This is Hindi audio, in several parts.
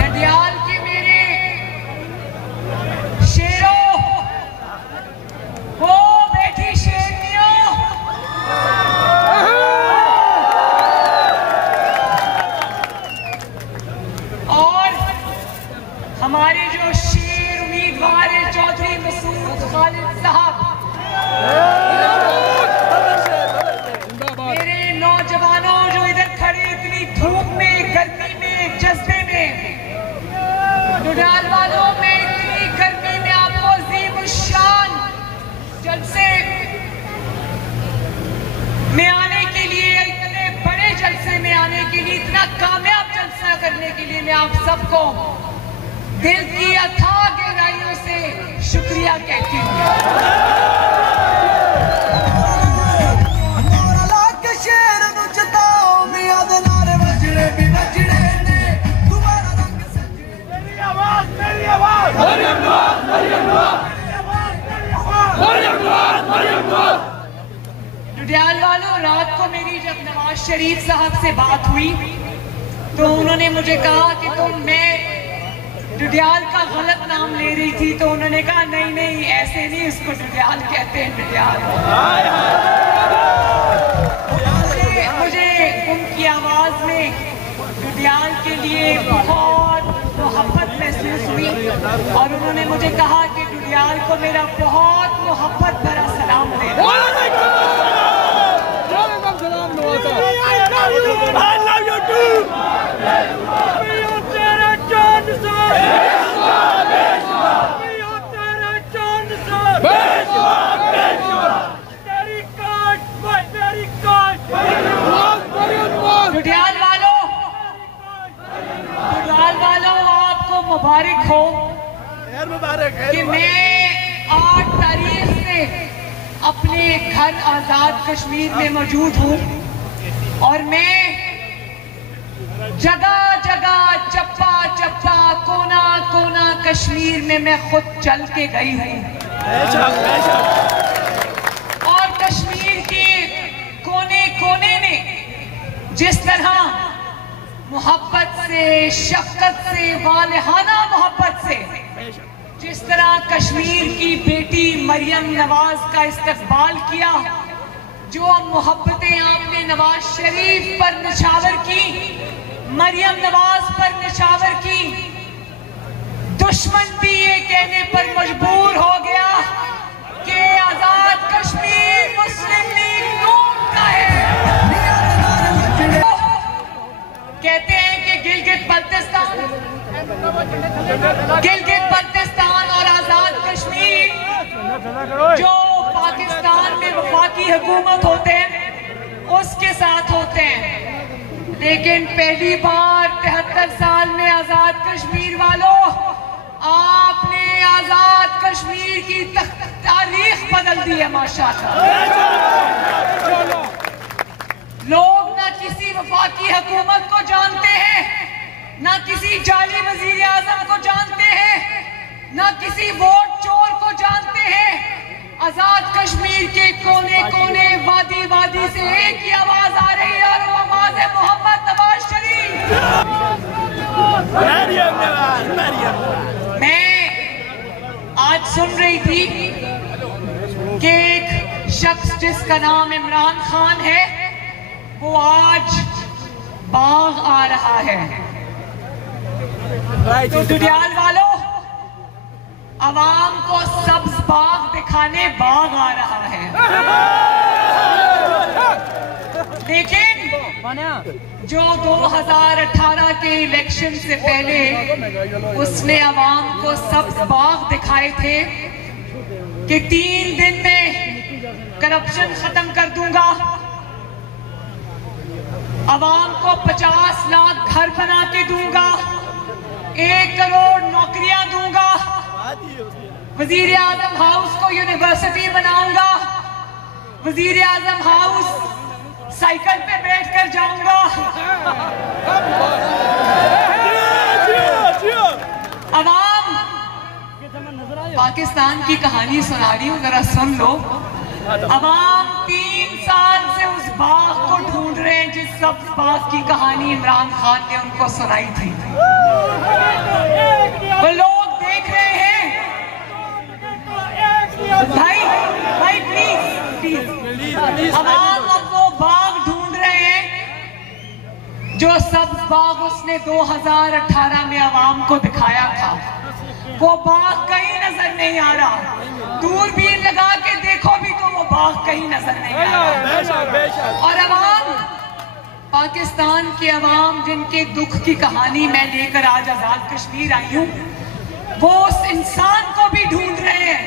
ददियाल के मेरे शेरों, हो बेटी शेरनियों, और हमारे जो शेर उम्मीदवार है चौधरी मसूद खालिद साहब, मेरे नौजवानों जो इधर खड़े इतनी धूप में, गर्मी में, जज्बे में, डुडाल वालों में इतनी गर्मी में आपको अजीम शान जलसे में आने के लिए, इतने बड़े जलसे में आने के लिए, इतना कामयाब जलसा करने के लिए मैं आप सबको दिल की अथाह गहराइयों से शुक्रिया कहती हूँ। डुडियाल वालों, रात को मेरी जब नवाज शरीफ साहब से बात हुई तो उन्होंने मुझे कहा कि मैं डुडियाल का गलत नाम ले रही थी, तो उन्होंने कहा नहीं नहीं ऐसे नहीं, उसको डुडियाल कहते हैं, डुडियाल। मुझे उनकी आवाज में डुडियाल के लिए बहुत मोहब्बत महसूस हुई और उन्होंने मुझे कहा कि डुडियाल को मेरा बहुत मोहब्बत भरा सलाम देना। डुडियाल वालों, आपको मुबारक हो कि मैं 8 तारीख से अपने घर आजाद कश्मीर में मौजूद हूँ और मैं जगह जगह, चप्पा चप्पा, कोना कोना कश्मीर में मैं खुद चल के गई हूँ और कश्मीर के कोने कोने में जिस तरह मोहब्बत से, शफकत से, वालिहाना मोहब्बत से जिस तरह कश्मीर की बेटी मरियम नवाज का इस्तकबाल किया, जो मोहब्बतें आपने नवाज शरीफ पर निछावर की, मरियम नवाज पर निछावर की, दुश्मन भी ये कहने पर मजबूर हो गया कि आजाद कश्मीर मुस्लिम लीग नून का है। कहते हैं कि गिलगित बल्तिस्तान और आजाद कश्मीर जो पाकिस्तान में वफाकी हुकूमत होते हैं उसके साथ होते हैं, लेकिन पहली बार 73 साल में आजाद कश्मीर वालों, आपने आजाद कश्मीर की तारीख बदल दी है माशाअल्लाह। लोग ना किसी वफाकी हुकूमत को जानते हैं, ना किसी जाली वजीर आजम को जानते हैं, ना किसी वोट चोर को जानते हैं। आजाद कश्मीर के कोने कोने, वादी वादी से एक ही आवाज आ रही है और वो आवाज है मोहम्मद नवाज शरीफ। मैं आज सुन रही थी कि एक शख्स जिसका नाम इमरान खान है वो आज बाग आ रहा है। तो डुडियाल वालों, अवाम को सब्ज बाग दिखाने बाग आ रहा है, लेकिन जो 2018 के इलेक्शन से पहले उसने अवाम को सब्ज बाग दिखाए थे कि 3 दिन में करप्शन खत्म कर दूंगा, अवाम को 50 लाख घर बना के दूंगा, 1 करोड़ नौकरियां दूंगा, वजीर आजम हाउस को यूनिवर्सिटी बनाऊंगा, वजीर आजम हाउस साइकिल पे बैठकर जाऊंगा। अवाम पाकिस्तान की कहानी सुना रही हूँ, जरा सुन लो। अवाम 3 साल से उस बाग को ढूंढ रहे हैं जिस सब बाग की कहानी इमरान खान ने उनको सुनाई थी। वो लोग देख रहे हैं। भाई प्लीज अवाम अब वो बाग ढूंढ रहे हैं जो सब बाग उसने 2018 में अवाम को दिखाया था। वो बाग कहीं नजर नहीं आ रहा। दूरबीन लगा के देखो भी तो वो बाग कहीं नजर नहीं आ रहा। और अवाम, पाकिस्तान के अवाम जिनके दुख की कहानी मैं लेकर आज आजाद कश्मीर आई हूँ, वो उस इंसान को भी ढूंढ रहे हैं,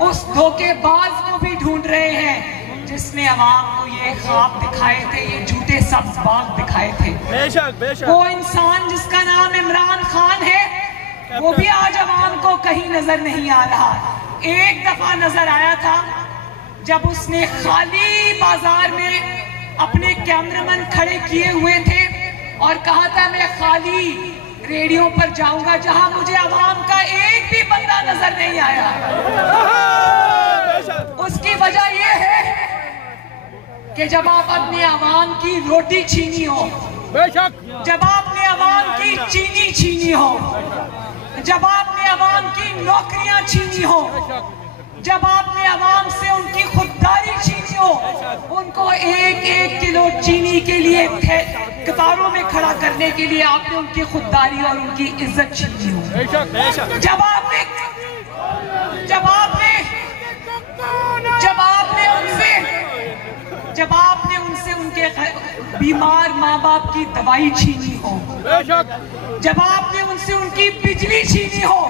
उस धोखेबाज को भी ढूंढ रहे हैं जिसने अवाम को ये ख्वाब दिखाए थे, ये झूठे सब्ज बाग दिखाए थे। बेशक। वो इंसान जिसका नाम इमरान खान है, वो भी आज अवाम को कहीं नजर नहीं आ रहा। एक दफा नजर आया था जब उसने खाली बाजार में अपने कैमरामैन खड़े किए हुए थे और कहा था मैं खाली रेडियो पर जाऊंगा जहां मुझे अवाम का एक भी बंदा नजर नहीं आया। उसकी वजह यह है कि जब आप अपने अवाम की रोटी छीनी हो, जब आपने अवाम की चीनी छीनी हो, जब आपने अवाम की नौकरियां छीनी हो, जब आपने अवाम से उनकी खुददारी छीनी हो, उनको 1-1 किलो चीनी के लिए कतारों में खड़ा करने के लिए आपने उनकी खुददारी और उनकी इज्जत छीनी हो। जब आपने उनसे उनके बीमार माँ बाप की दवाई छीनी हो, जब आपने उनसे उनकी बिजली छीनी हो,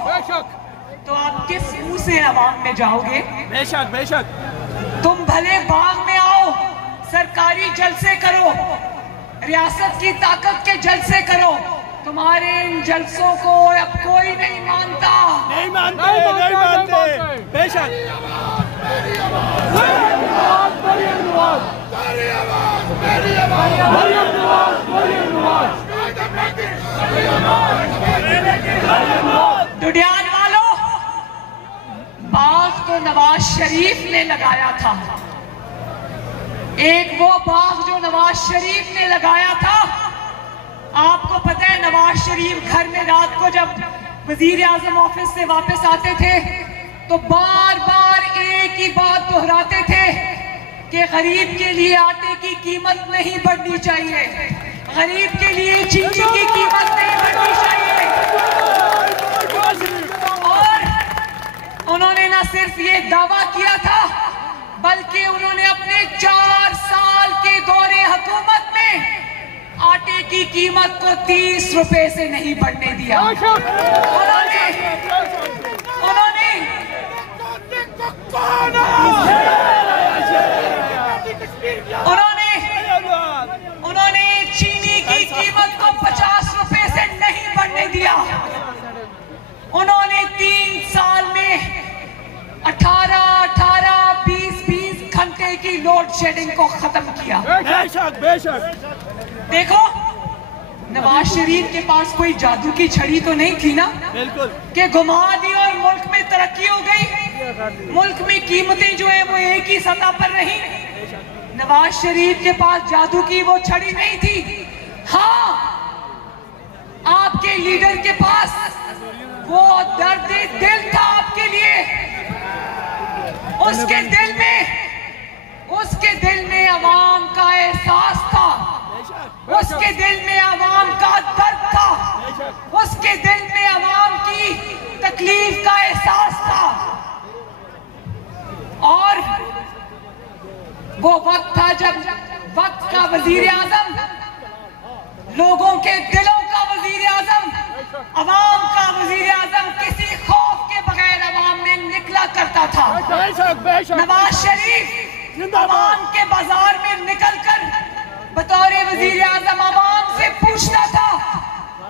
तो आप किस मुंह से अवाम में जाओगे? बेशक। तुम भले बाग में आओ, सरकारी जलसे करो, रियासत की ताकत के जलसे करो, तुम्हारे इन जलसों को अब कोई नहीं मानता। नहीं मानते। बेशक। दुडियान वालों, बाग तो नवाज शरीफ ने लगाया था। एक वो बाग जो नवाज शरीफ ने लगाया था। आपको पता है नवाज शरीफ घर में रात को जब वजीर आजम ऑफिस से वापस आते थे तो बार बार एक ही बात दोहराते थे कि गरीब के लिए आटे की कीमत नहीं बढ़नी चाहिए, गरीब के लिए चीनी की कीमत नहीं बढ़नी चाहिए। और उन्होंने न सिर्फ ये दावा किया था बल्कि उन्होंने अपने 4 साल के दौरे हुकूमत में आटे की कीमत को 30 रुपए से नहीं बढ़ने दिया। उन्होंने चीनी की कीमत को 50 रुपए से नहीं बढ़ने दिया। उन्होंने 3 साल में 18, 20 घंटे की लोड शेडिंग को खत्म किया। बेशक। देखो, नवाज शरीफ के पास कोई जादू की छड़ी तो नहीं थी ना, बिल्कुल, कि घुमा दी और मुल्क में तरक्की हो गई, मुल्क में कीमतें जो है वो एक ही सतह पर रही। नवाज शरीफ के पास जादू की वो छड़ी नहीं थी। हाँ, आपके लीडर के पास वो दर्द दिल था आपके लिए। उसके दिल में अवाम का एहसास था, उसके दिल में अवाम का दर्द था, उसके दिल में अवाम की तकलीफ का एहसास था। और वो वक्त था जब वक्त का वजीर आजम, लोगों के दिलों का वजीर आजम, अवाम का वजीर आजम किसी खौफ के बगैर अवाम में निकला करता था। नवाज शरीफ अवाम के बाजार में निकलकर बतौर वजीर आजम अवाम से पूछता था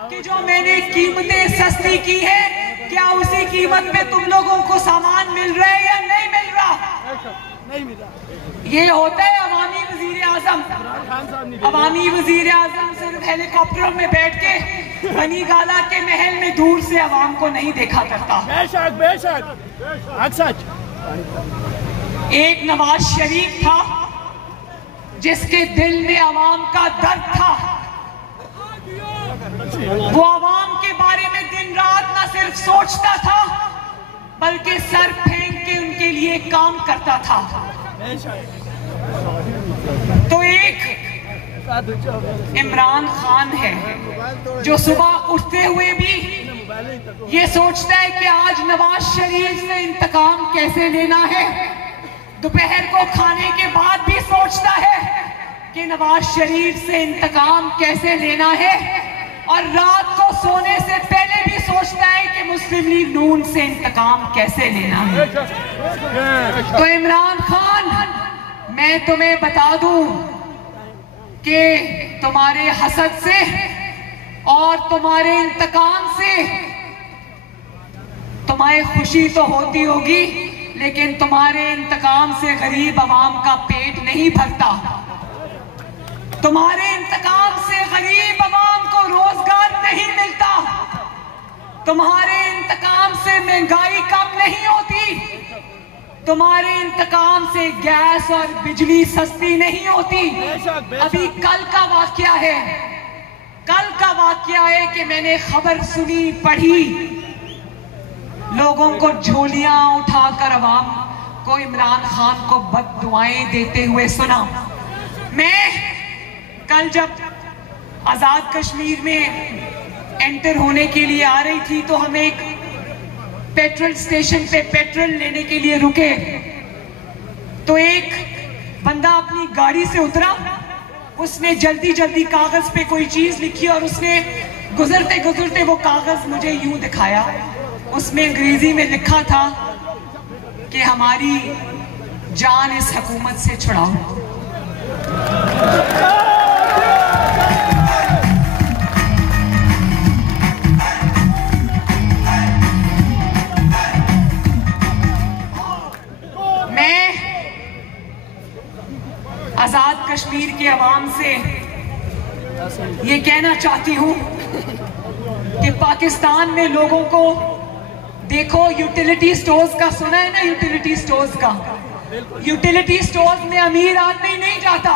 कि जो मैंने कीमतें सस्ती की है क्या उसी कीमत पे तुम लोगों को सामान मिल रहा है या नहीं मिल रहा? नहीं मिल रहा। ये होता है अवामी वजीर आजम। आजम, अवामी वजीर आजम सिर्फ हेलीकॉप्टरों में बैठ के बनी गाला के महल में दूर से अवाम को नहीं देखा करता। बेशक बेशक सच। एक नवाज शरीफ था जिसके दिल में अवाम का दर्द था। वो अवाम के बारे में दिन रात न सिर्फ सोचता था बल्कि सर फेंक के उनके लिए काम करता था। तो एक इमरान खान है जो सुबह उठते हुए भी ये सोचता है कि आज नवाज शरीफ से इंतकाम कैसे लेना है। दोपहर को खाने के बाद भी सोचता है कि नवाज शरीफ से इंतकाम कैसे लेना है, और रात को सोने से पहले भी सोचता है कि मुस्लिम लीग नून से इंतकाम कैसे लेना है। तो इमरान खान, मैं तुम्हें बता दूं कि तुम्हारे हसद से और तुम्हारे इंतकाम से तुम्हें खुशी तो होती होगी, लेकिन तुम्हारे इंतकाम से गरीब आवाम का पेट नहीं भरता। तुम्हारे इंतकाम से गरीब आवाम को रोजगार नहीं मिलता। तुम्हारे इंतकाम से महंगाई कम नहीं होती। तुम्हारे इंतकाम से गैस और बिजली सस्ती नहीं होती। अभी कल का वाकया है, कल का वाकया है कि मैंने खबर सुनी, पढ़ी, लोगों को झोलियां उठाकर अवाम को इमरान खान को बददुआएं देते हुए सुना। मैं कल जब आजाद कश्मीर में एंटर होने के लिए आ रही थी तो हम एक पेट्रोल स्टेशन पे पेट्रोल लेने के लिए रुके, तो एक बंदा अपनी गाड़ी से उतरा। उसने जल्दी जल्दी कागज पे कोई चीज लिखी और उसने गुजरते गुजरते वो कागज मुझे यूं दिखाया। उसमें अंग्रेजी में लिखा था कि हमारी जान इस हुकूमत से छुड़ाओ। मैं आजाद कश्मीर के अवाम से ये कहना चाहती हूं कि पाकिस्तान में लोगों को देखो, यूटिलिटी स्टोर्स का सुना है ना, यूटिलिटी स्टोर्स का। यूटिलिटी स्टोर्स में अमीर आदमी नहीं जाता।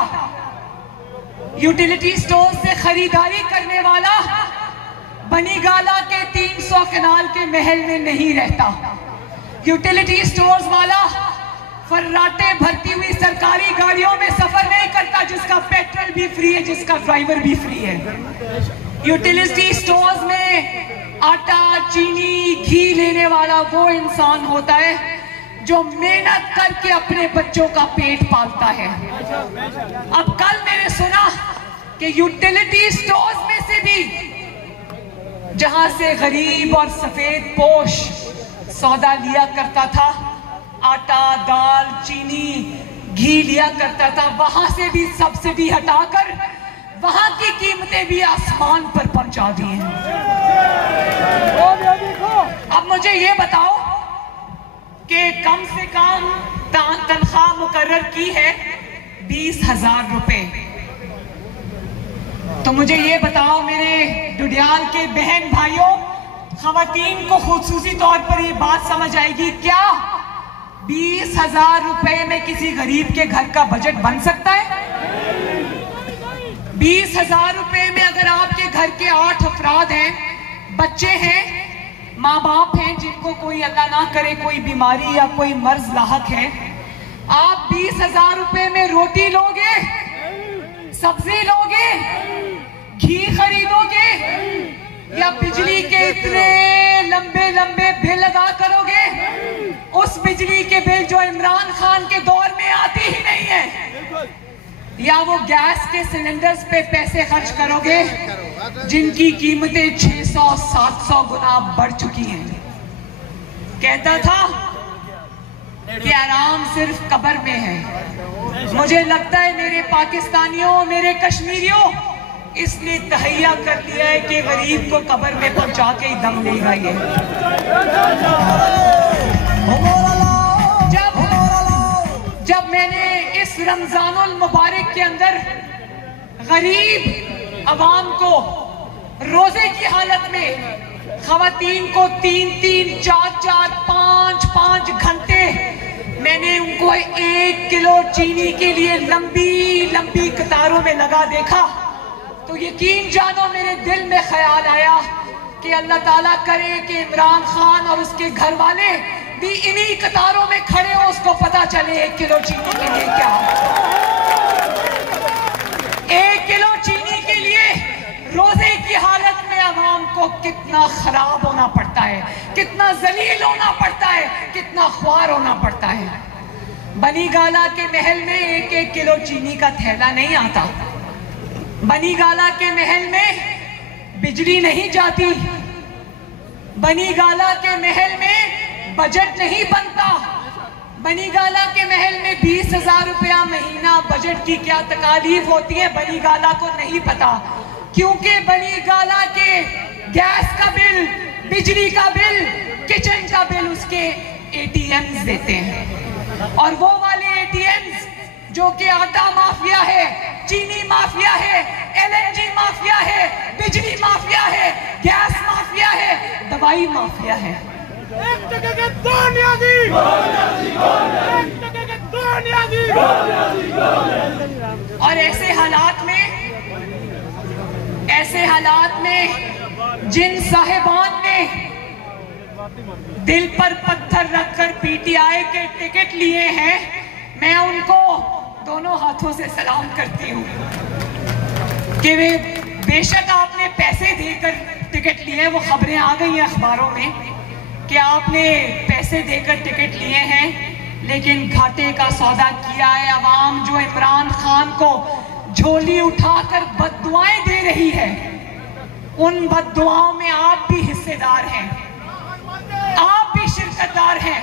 यूटिलिटी स्टोर्स से खरीदारी करने वाला बनी गाला के 300 कनाल के महल में नहीं रहता। यूटिलिटी स्टोर्स वाला फर्राटे भरती हुई सरकारी गाड़ियों में सफर नहीं करता जिसका पेट्रोल भी फ्री है, जिसका ड्राइवर भी फ्री है। यूटिलिटी स्टोर्स में आटा, चीनी, घी लेने वाला वो इंसान होता है जो मेहनत करके अपने बच्चों का पेट पालता है। अब कल मैंने सुना कि यूटिलिटी स्टोर्स में से भी जहां से गरीब और सफेद पोश सौदा लिया करता था, आटा, दाल, चीनी, घी लिया करता था, वहां से भी सब्सिडी हटाकर वहां की कीमतें भी आसमान पर पहुंचा दी हैं। अब मुझे ये बताओ कि कम से कम तनख्वाह मुकर्रर की है 20,000 रुपए। तो मुझे ये बताओ मेरे डुडियाल के बहन भाइयों, खवातीन को खुसूसी तौर पर ये बात समझ आएगी क्या 20,000 रुपए में किसी गरीब के घर का बजट बन सकता है? 20,000 रुपए में अगर आपके घर के 8 अफराद हैं, बच्चे हैं, माँ बाप हैं जिनको कोई अल्लाह ना करे कोई बीमारी या कोई मर्ज लाहक है, आप 20,000 रुपए में रोटी लोगे, सब्जी लोगे, घी खरीदोगे या बिजली के इतने लंबे लंबे बिल अदा करोगे? उस बिजली के बिल जो इमरान खान के दौर में आती ही नहीं है, या वो गैस के सिलेंडर्स पे पैसे खर्च करोगे जिनकी कीमतें 600-700 गुना बढ़ चुकी हैं। कहता था कि आराम सिर्फ कब्र में है। मुझे लगता है मेरे पाकिस्तानियों, मेरे कश्मीरियों, इसने तहैया कर लिया है कि गरीब को कब्र में पहुंचा के ही दम लेगा ये। जब मैंने इस रमजानुल मुबारक के अंदर गरीब अवाम को रोजे की हालत में खवातीन को 3-3, 4-4, 5-5 घंटे मैंने उनको 1 किलो चीनी के लिए लंबी लंबी कतारों में लगा देखा, तो यकीन जानो मेरे दिल में ख्याल आया कि अल्लाह ताला करे कि इमरान खान और उसके घर वाले भी इन्हीं कतारों में खड़े हो, उसको पता चले 1 किलो चीनी के लिए क्या, 1 किलो चीनी के लिए रोजे की हालत में अवाम को कितना खराब होना पड़ता है, कितना जलील होना पड़ता है, कितना ख्वार होना पड़ता है। बनी गाला के महल में 1-1 किलो चीनी का थैला नहीं आता, बनी गाला के महल में बिजली नहीं जाती, बनी गाला के महल में बजट नहीं बनता, बनी गाला के महल में 20,000 रुपया महीना बजट की क्या तकालीफ होती है बनी गाला को नहीं पता, क्योंकि बनी गाला के गैस का बिल, बिजली का बिल, किचन का बिल उसके एटीएम्स देते हैं, और वो वाले एटीएम्स जो कि आटा माफिया है, चीनी माफिया है, एलएनजी माफिया है, बिजली माफिया है, गैस माफिया है, दवाई माफिया है। और ऐसे हालात में जिन साहिबान ने दिल पर पत्थर रखकर पीटीआई के टिकट लिए हैं, मैं उनको दोनों हाथों से सलाम करती हूँ कि वे बेशक आपने पैसे देकर टिकट लिए, वो खबरें आ गई हैं अखबारों में कि आपने पैसे देकर टिकट लिए हैं, लेकिन घाटे का सौदा किया है। अवाम जो इमरान खान को झोली उठाकर बद्दुआएं दे रही है, उन बद्दुआओं में आप भी हिस्सेदार हैं, आप भी शिरकतदार हैं।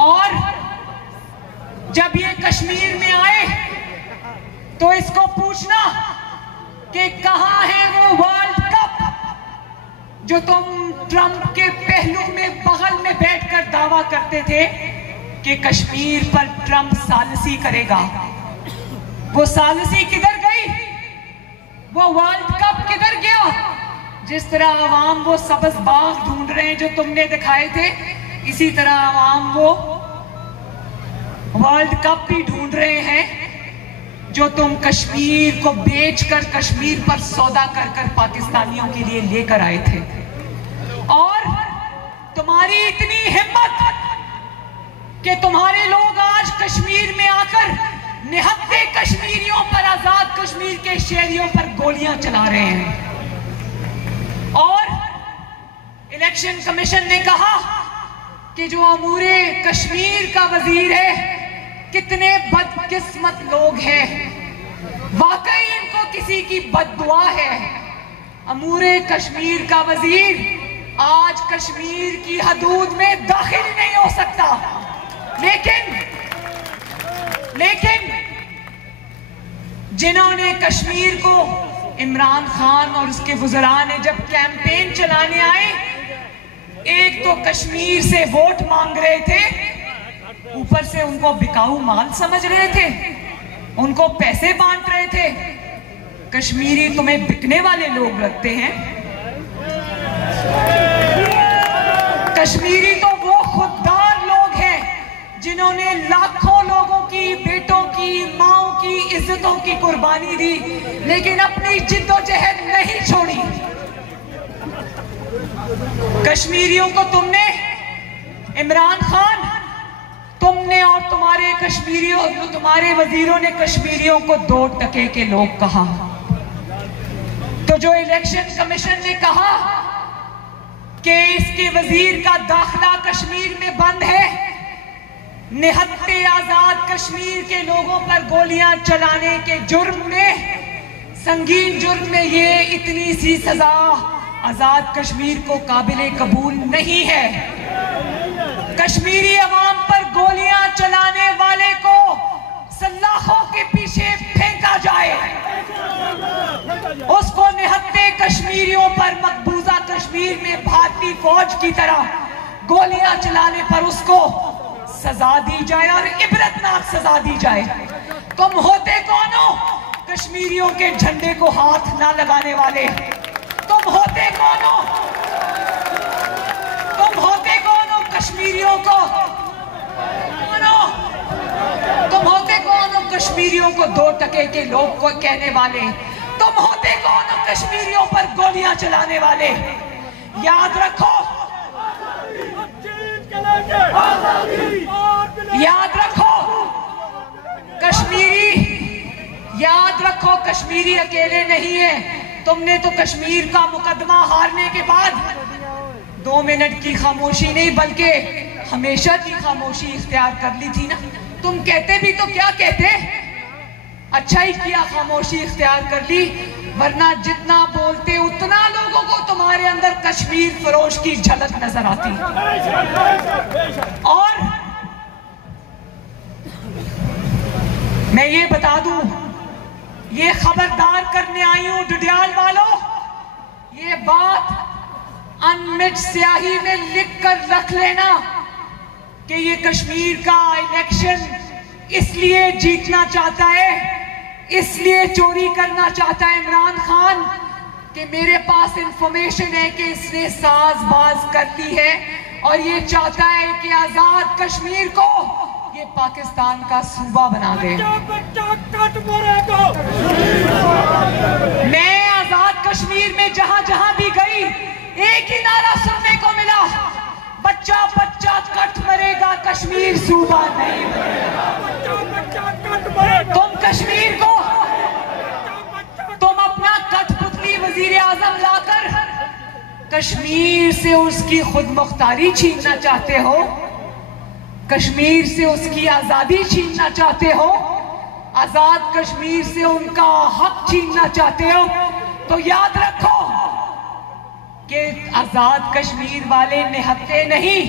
और जब ये कश्मीर में आए तो इसको पूछना कि कहां है वो वर्ल्ड कप जो तुम ट्रंप के पहलू में बगल में बैठकर दावा करते थे कि कश्मीर पर ट्रंप सालिसी करेगा। वो सालिसी किधर गई? वो वर्ल्ड कप किधर गया? जिस तरह आवाम वो सब्ज बाग ढूंढ रहे हैं जो तुमने दिखाए थे, इसी तरह आवाम वो वर्ल्ड कप भी ढूंढ रहे हैं जो तुम कश्मीर को बेचकर कश्मीर पर सौदा कर कर पाकिस्तानियों के लिए लेकर आए थे। और तुम्हारी इतनी हिम्मत कि तुम्हारे लोग आज कश्मीर में आकर निहत्थे कश्मीरियों पर, आजाद कश्मीर के शहरियों पर गोलियां चला रहे हैं। और इलेक्शन कमीशन ने कहा कि जो अमूरे कश्मीर का वजीर है, कितने बदकिस्मत लोग हैं, वाकई इनको किसी की बद्दुआ है। अमूरे कश्मीर का वजीर आज कश्मीर की हदूद में दाखिल नहीं हो सकता, लेकिन जिन्होंने कश्मीर को, इमरान खान और उसके वज़रा ने जब कैंपेन चलाने आए, एक तो कश्मीर से वोट मांग रहे थे, ऊपर से उनको बिकाऊ माल समझ रहे थे, उनको पैसे बांट रहे थे। कश्मीरी तुम्हें बिकने वाले लोग लगते हैं। कश्मीरी तो वो खुददार लोग हैं जिन्होंने लाखों लोगों की, बेटों की, माओ की इज्जतों की कुर्बानी दी, लेकिन अपनी जिद्दोजहद नहीं छोड़ी। कश्मीरियों को तुमने, इमरान खान, तुमने और तुम्हारे कश्मीरियों, तुम्हारे वजीरों ने कश्मीरियों को 2 टके के लोग कहा। तो जो इलेक्शन कमीशन ने कहा कि इसके वजीर का दाखिला कश्मीर में बंद है, निहत्थे आजाद कश्मीर के लोगों पर गोलियां चलाने के जुर्म में, संगीन जुर्म में, ये इतनी सी सजा आजाद कश्मीर को काबिले कबूल नहीं है। कश्मीरी अवाम पर गोलियां चलाने वाले को सलाखों के पीछे फेंका जाए, उसको निहत्थे कश्मीरियों पर, मकबूजा कश्मीर में भारतीय फौज की तरह गोलियां चलाने पर उसको सजा दी जाए और इबरतनाक सजा दी जाए। तुम होते कौन हो कश्मीरियों के झंडे को हाथ ना लगाने वाले? तुम होते कौन हो? तुम होते कौन हो कश्मीरियों को? तुम होते कौन हो कश्मीरियों को 2 टके के लोग को कहने वाले? तुम होते कौन हो कश्मीरियों पर गोलियां चलाने वाले? याद रखो, याद रखो कश्मीरी अकेले नहीं है। तुमने तो कश्मीर का मुकदमा हारने के बाद 2 मिनट की खामोशी नहीं बल्कि हमेशा की खामोशी इख्तियार कर ली थी ना। तुम कहते भी तो क्या कहते, अच्छा ही किया खामोशी इख्तियार कर ली, वरना जितना बोलते उतना लोगों को तुम्हारे अंदर कश्मीर फरोश की झलक नजर आती। और मैं ये बता दूं, ये खबरदार करने आई हूं डुडियाल वालों, ये बात अनमिट स्याही में लिख कर रख लेना कि ये कश्मीर का इलेक्शन इसलिए जीतना चाहता है, इसलिए चोरी करना चाहता है इमरान खान कि मेरे पास इंफॉर्मेशन है कि इसने साजबाज कर ली है और ये चाहता है कि आजाद कश्मीर को ये पाकिस्तान का सूबा बना दे। मैं आजाद कश्मीर में जहां जहां भी गई एक ही नारा सुनने को मिला, बच्चा बच्चा कट मरेगा, कश्मीर सूबा नहीं बनेगा। तुम कश्मीर को, तुम अपना कठपुतली वजीर आजम लाकर कश्मीर से उसकी खुद मुख्तारी छीनना चाहते हो, कश्मीर से उसकी आजादी छीनना चाहते हो, आजाद कश्मीर से उनका हक छीनना चाहते हो, तो याद रखो कि आजाद कश्मीर वाले निहत्थे नहीं,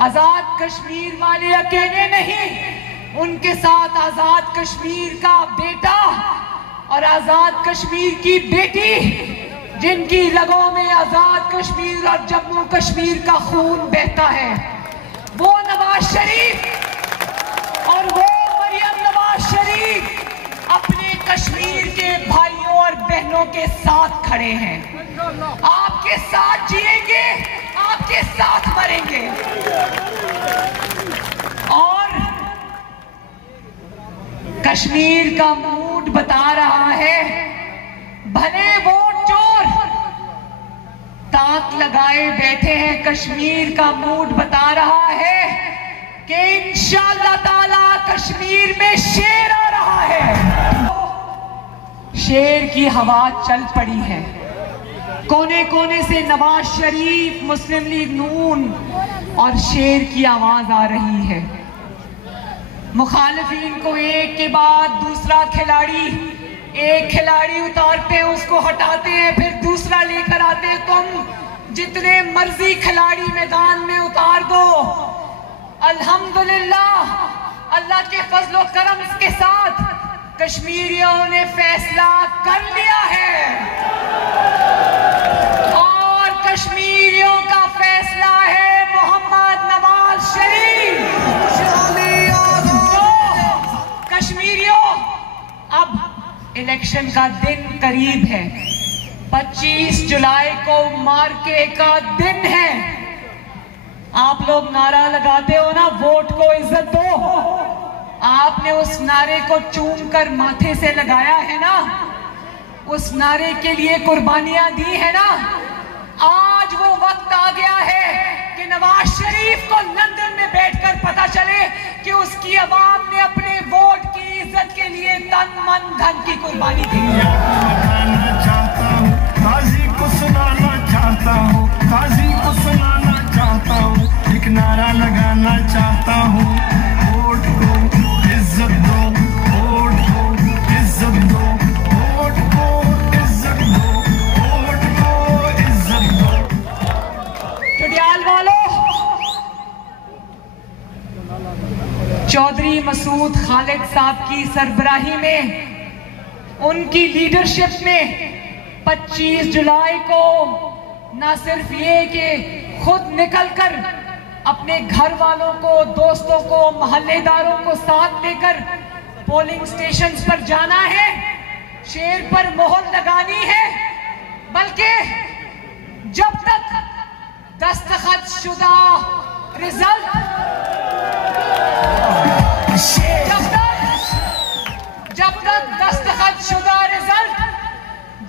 आजाद कश्मीर वाले अकेले नहीं, उनके साथ आजाद कश्मीर का बेटा और आजाद कश्मीर की बेटी, जिनकी रगों में आजाद कश्मीर और जम्मू कश्मीर का खून बहता है, वो नवाज शरीफ और वो मरियम नवाज शरीफ अपने कश्मीर के भाइयों और बहनों के साथ खड़े हैं। आपके साथ जिएंगे, आपके साथ मरेंगे। और कश्मीर का मूड बता रहा है, भले वोट चोर ताक लगाए बैठे हैं, कश्मीर का मूड बता रहा है कि इंशाअल्लाह ताला कश्मीर में शेर आ रहा है। शेर की हवा चल पड़ी है, कोने कोने से नवाज शरीफ, मुस्लिम लीग नून और शेर की आवाज आ रही है। मुखालिफिन को एक के बाद दूसरा खिलाड़ी, एक खिलाड़ी उतारते हैं, उसको हटाते हैं, फिर दूसरा लेकर आते हैं। तुम जितने मर्जी खिलाड़ी मैदान में उतार दो, अल्हम्दुलिल्लाह अल्लाह के फजल और करम के साथ कश्मीरियों ने फैसला कर लिया है और कश्मीरियों का फैसला है मोहम्मद नवाज शरीफ। तो कश्मीरियों, अब इलेक्शन का दिन करीब है, 25 जुलाई को मार्के का दिन है। आप लोग नारा लगाते हो ना, वोट को इज्जत दो, आपने उस नारे को चूम कर माथे से लगाया है ना, उस नारे के लिए कुर्बानियां दी है ना। आज वो वक्त आ गया है कि नवाज शरीफ को लंदन में बैठकर पता चले कि उसकी आवाम ने अपने वोट की इज्जत के लिए तन मन धन की कुर्बानी दी है। काजी को सुनाना चाहता हूँ, काजी को सुनाना चाहता हूँ, एक नारा लगाना चाहता हूँ, वोट को इज्जत दो, वोट को इज्जत दो, वोट को इज्जत दो, वोट को इज्जत दो। चुडियाल वालों, चौधरी मसूद खालिद साहब की सरबराही में, उनकी लीडरशिप में 25 जुलाई को न सिर्फ ये कि खुद निकलकर अपने घर वालों को, दोस्तों को, मोहल्लेदारों को साथ लेकर पोलिंग स्टेशंस पर जाना है, शेर पर मोहर लगानी है, बल्कि जब तक दस्तखत शुदा रिजल्ट जब तक दस्तखत शुदा रिजल्ट,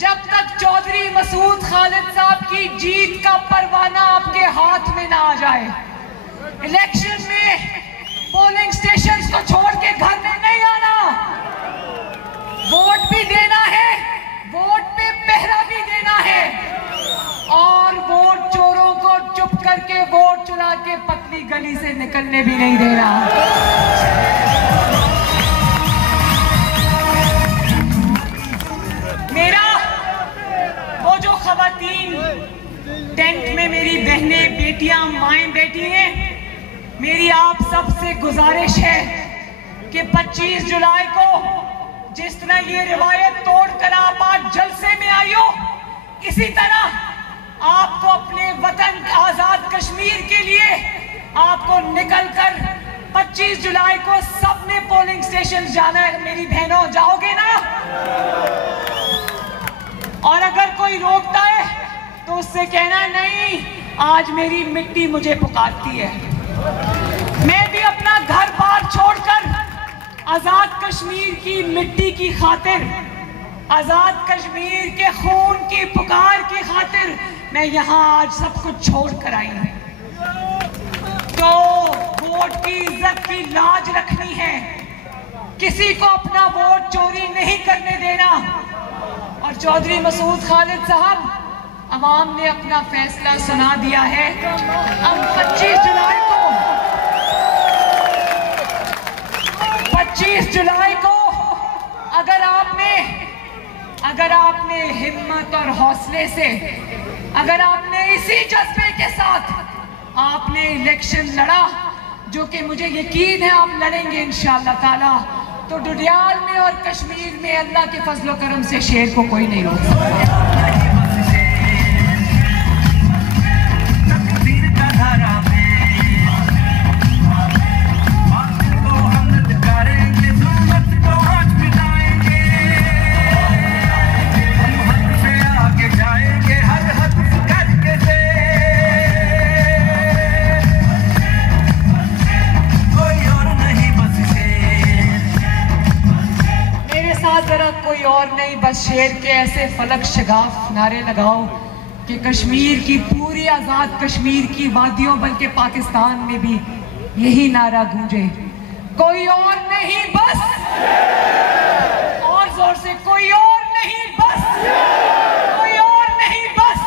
जब तक चौधरी मसूद खालिद साहब की जीत का परवाना आपके हाथ में ना आ जाए, इलेक्शन में पोलिंग स्टेशन को छोड़ के घर में नहीं आना। वोट भी देना है, वोट पे पहरा भी देना है, और वोट चोरों को चुप करके वोट चुरा के पतली गली से निकलने भी नहीं देना। मेरा वो जो खवातीन टेंट में मेरी बहनें, बेटियां, माएं बैठी हैं, मेरी आप सबसे गुजारिश है कि 25 जुलाई को जिस तरह ये रिवायत तोड़कर आप आज जलसे में आई हो, इसी तरह आपको अपने वतन आजाद कश्मीर के लिए आपको निकलकर 25 जुलाई को सबने पोलिंग स्टेशन जाना है। मेरी बहनों, जाओगे ना? और अगर कोई रोकता है तो उससे कहना नहीं, आज मेरी मिट्टी मुझे पुकारती है। मैं भी अपना घर बार छोड़कर आजाद कश्मीर की मिट्टी की खातिर, आजाद कश्मीर के खून की पुकार की खातिर मैं यहाँ आज सब कुछ छोड़ कर आई हूँ। तो वोट की इज्जत की लाज रखनी है, किसी को अपना वोट चोरी नहीं करने देना। और चौधरी मसूद खालिद साहब, अवाम ने अपना फैसला सुना दिया है। अब 25 जुलाई को अगर आपने हिम्मत और हौसले से, अगर आपने इसी जज्बे के साथ आपने इलेक्शन लड़ा, जो कि मुझे यकीन है आप लड़ेंगे इंशाअल्लाह ताला, तो डुडियाल में और कश्मीर में अल्लाह के फजलो करम से शेर को कोई नहीं रोक सकता। कोई और नहीं, बस शेर के ऐसे फलक शगाफ नारे लगाओ कि कश्मीर की पूरी आजाद कश्मीर की वादियों, बल्कि पाकिस्तान में भी यही नारा गूंजे, कोई और नहीं बस, और जोर से, कोई और नहीं बस, कोई और नहीं बस।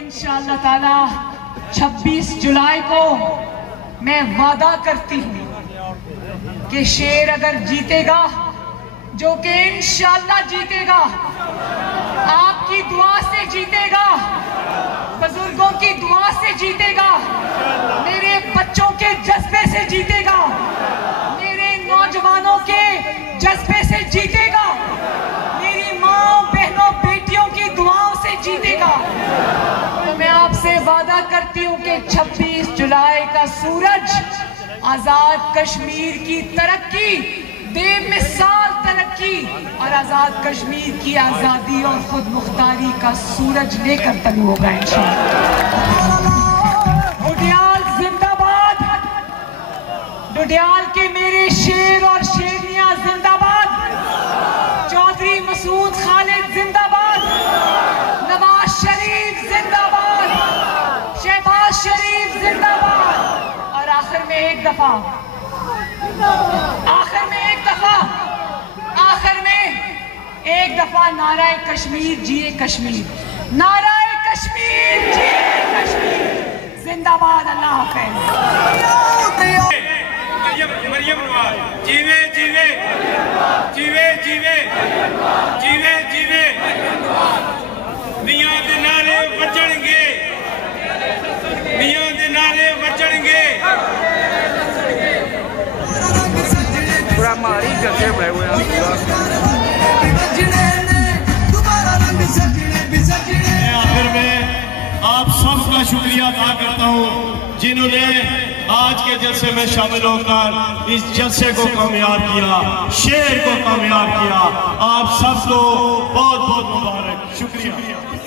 इंशाअल्लाह ताला 26 जुलाई को मैं वादा करती हूँ कि शेर अगर जीतेगा, जो कि इंशाअल्लाह जीतेगा, आपकी दुआ से जीतेगा, बुजुर्गों की दुआ से जीतेगा, मेरे बच्चों के जज्बे से जीतेगा, मेरे नौजवानों के जज्बे से जीतेगा, मेरी माँ, बहनों, बेटियों की दुआओं से जीतेगा। तो मैं आपसे वादा करती हूँ कि 26 जुलाई का सूरज आजाद कश्मीर की तरक्की, बेमिसाल तरक्की और आजाद कश्मीर की आजादी और खुद मुख्तारी का सूरज लेकर तलू होगा इंशाअल्लाह। डुडियाल जिंदाबाद, डुडियाल के मेरे शेर और शेरनियां जिंदाबाद, चौधरी मसूद खालिद जिंदाबाद, नवाज शरीफ जिंदाबाद, शहबाज शरीफ जिंदाबाद। और आखिर में एक दफा नाराए कश्मीर जिए कश्मीर, नाराए कश्मीर जिए कश्मीर, जिंदाबाद। अल्लाह हाफ़िज़। मरियम नवाज जीवे जीवे जीवे जीवे जीवे जीवे, मियां दे नारे वजणगे, मियां दे नारे वजणगे। पूरा मारी करते बड़े हुए। आखिर में आप सबका शुक्रिया अदा करता हूँ जिन्हें जिन्होंने आज के जलसे में शामिल होकर इस जलसे को कामयाब किया, शेर को कामयाब किया। आप सबको बहुत बहुत मुबारक। शुक्रिया।